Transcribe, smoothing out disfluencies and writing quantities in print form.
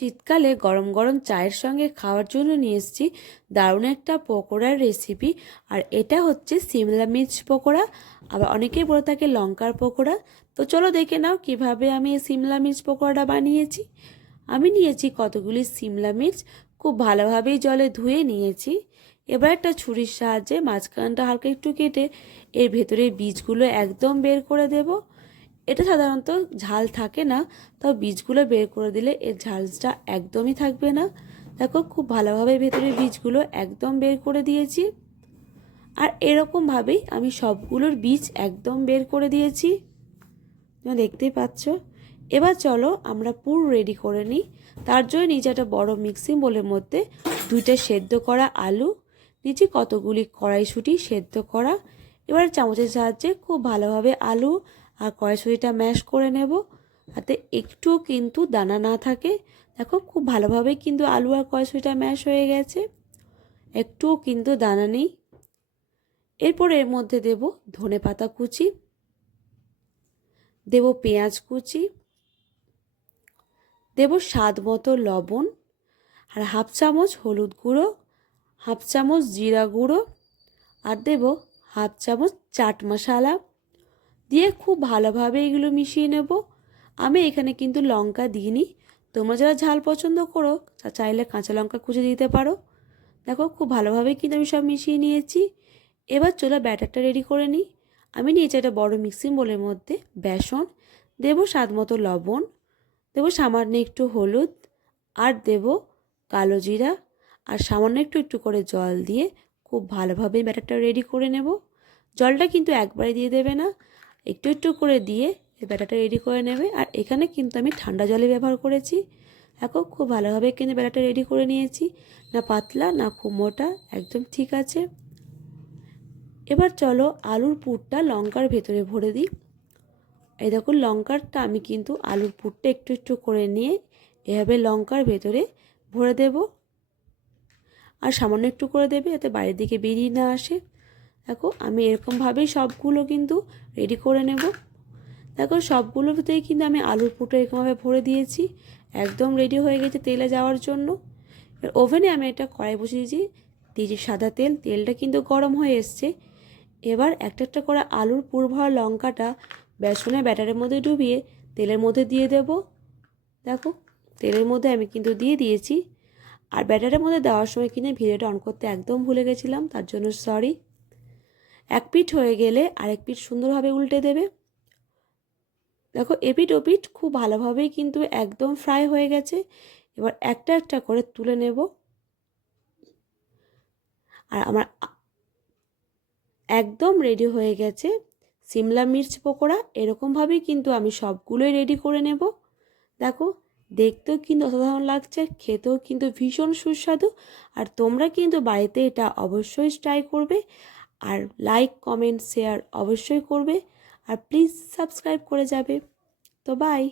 শীতকালে গরম গরম চায়ের সঙ্গে খাওয়ার জন্য নিয়ে এসেছি দারুণ একটা পকোড়ার রেসিপি। আর এটা হচ্ছে সিমলা মির্চ পকোড়া, আবার অনেকেই বলে থাকে লঙ্কার পকোড়া। তো চলো দেখে নাও কিভাবে আমি এই সিমলা মির্চ পকোড়াটা বানিয়েছি। আমি নিয়েছি কতগুলি সিমলা মির্চ, খুব ভালোভাবেই জলে ধুয়ে নিয়েছি। এবার একটা ছুরির সাহায্যে মাঝখানটা হালকা একটু কেটে এর ভেতরে বীজগুলো একদম বের করে দেব। এটা সাধারণত ঝাল থাকে না, তাও বীজগুলো বের করে দিলে এর ঝালটা একদমই থাকবে না। দেখো খুব ভালোভাবে ভেতরে বীজগুলো একদম বের করে দিয়েছি। আর এরকমভাবেই আমি সবগুলোর বীজ একদম বের করে দিয়েছি, দেখতেই পাচ্ছ। এবার চলো আমরা পুর রেডি করে নিই। তার জন্য নিচে একটা বড় মিক্সিং বোলের মধ্যে 2টা সেদ্ধ করা আলু, নিচে কতগুলি কড়াইশুঁটি সেদ্ধ করা। এবার চামচের সাহায্যে খুব ভালোভাবে আলু আর কড়াইশুঁটিটা ম্যাশ করে নেব, যাতে একটুও কিন্তু দানা না থাকে। দেখো খুব ভালোভাবে কিন্তু আলু আর কড়াইশুঁটিটা ম্যাশ হয়ে গেছে, একটুও কিন্তু দানা নেই। এরপর এর মধ্যে দেব ধনেপাতা কুচি, দেব পেঁয়াজ কুচি, দেব স্বাদ মতো লবণ, আর হাফ চামচ হলুদ গুঁড়ো, হাফ চামচ জিরা গুঁড়ো, আর দেব হাফ চামচ চাট মশলা দিয়ে খুব ভালোভাবে এগুলো মিশিয়ে নেব। আমি এখানে কিন্তু লঙ্কা দিইনি, তোমরা যারা ঝাল পছন্দ করো চাইলে কাঁচা লঙ্কা কুচি দিতে পারো। দেখো খুব ভালোভাবে কিন্তু আমি সব মিশিয়ে নিয়েছি। এবার চলো ব্যাটারটা রেডি করে নিই। আমি নিয়েছি একটা বড় মিক্সিং বোলের মধ্যে বেসন, দেব স্বাদ মতো লবণ, দেব সামান্য একটু হলুদ, আর দেব কালো জিরা, আর সামান্য একটু একটু করে জল দিয়ে খুব ভালোভাবে ব্যাটারটা রেডি করে নেব। জলটা কিন্তু একবারে দিয়ে দেবে না, একটু একটু করে দিয়ে এই ব্যাটারটা রেডি করে নেবে। আর এখানে কিন্তু আমি ঠান্ডা জলে ব্যবহার করেছি। দেখো খুব ভালোভাবে কিন্তু ব্যাটারটা রেডি করে নিয়েছি, না পাতলা না খুব মোটা, একদম ঠিক আছে। এবার চলো আলুর পুরটা লঙ্কার ভেতরে ভরে দিই। এই দেখো লঙ্কারটা আমি কিন্তু আলুর পুরটা একটু একটু করে নিয়ে এভাবে লঙ্কার ভেতরে ভরে দেব, আর সামান্য একটু করে দেবে যাতে বাইরের দিকে বেরিয়ে না আসে। দেখো আমি এরকমভাবেই সবগুলো কিন্তু রেডি করে নেব। দেখো সবগুলোর ভিতরেই কিন্তু আমি আলুর পুরটা এরকমভাবে ভরে দিয়েছি, একদম রেডি হয়ে গেছে তেলে যাওয়ার জন্য। ওভেনে আমি একটা কড়াই বসিয়েছি, দিয়েছি সাদা তেল, তেলটা কিন্তু গরম হয়ে এসছে। এবার একটা একটা করে আলুর পুর ভরা লঙ্কাটা বেসনের ব্যাটারের মধ্যে ডুবিয়ে তেলের মধ্যে দিয়ে দেব। দেখো তেলের মধ্যে আমি কিন্তু দিয়ে দিয়েছি। আর ব্যাটারের মধ্যে দেওয়ার সময় কিন্তু ভিডিওটা অন করতে একদম ভুলে গেছিলাম, তার জন্য সরি। এক পিঠ হয়ে গেলে আরেক পিঠ সুন্দরভাবে উল্টে দেবে। দেখো এপিঠ ওপিঠ খুব ভালোভাবেই কিন্তু একদম ফ্রাই হয়ে গেছে। এবার একটা একটা করে তুলে নেব। আর আমার একদম রেডি হয়ে গেছে সিমলা মির্চ পকোড়া। এরকমভাবেই কিন্তু আমি সবগুলোই রেডি করে নেব। দেখো দেখতেও কিন্তু অসাধারণ লাগছে, খেতেও কিন্তু ভীষণ সুস্বাদু। আর তোমরা কিন্তু বাড়িতে এটা অবশ্যই ট্রাই করবে, আর লাইক কমেন্ট শেয়ার অবশ্যই করবে, আর প্লিজ সাবস্ক্রাইব করে যাবে। তো বাই।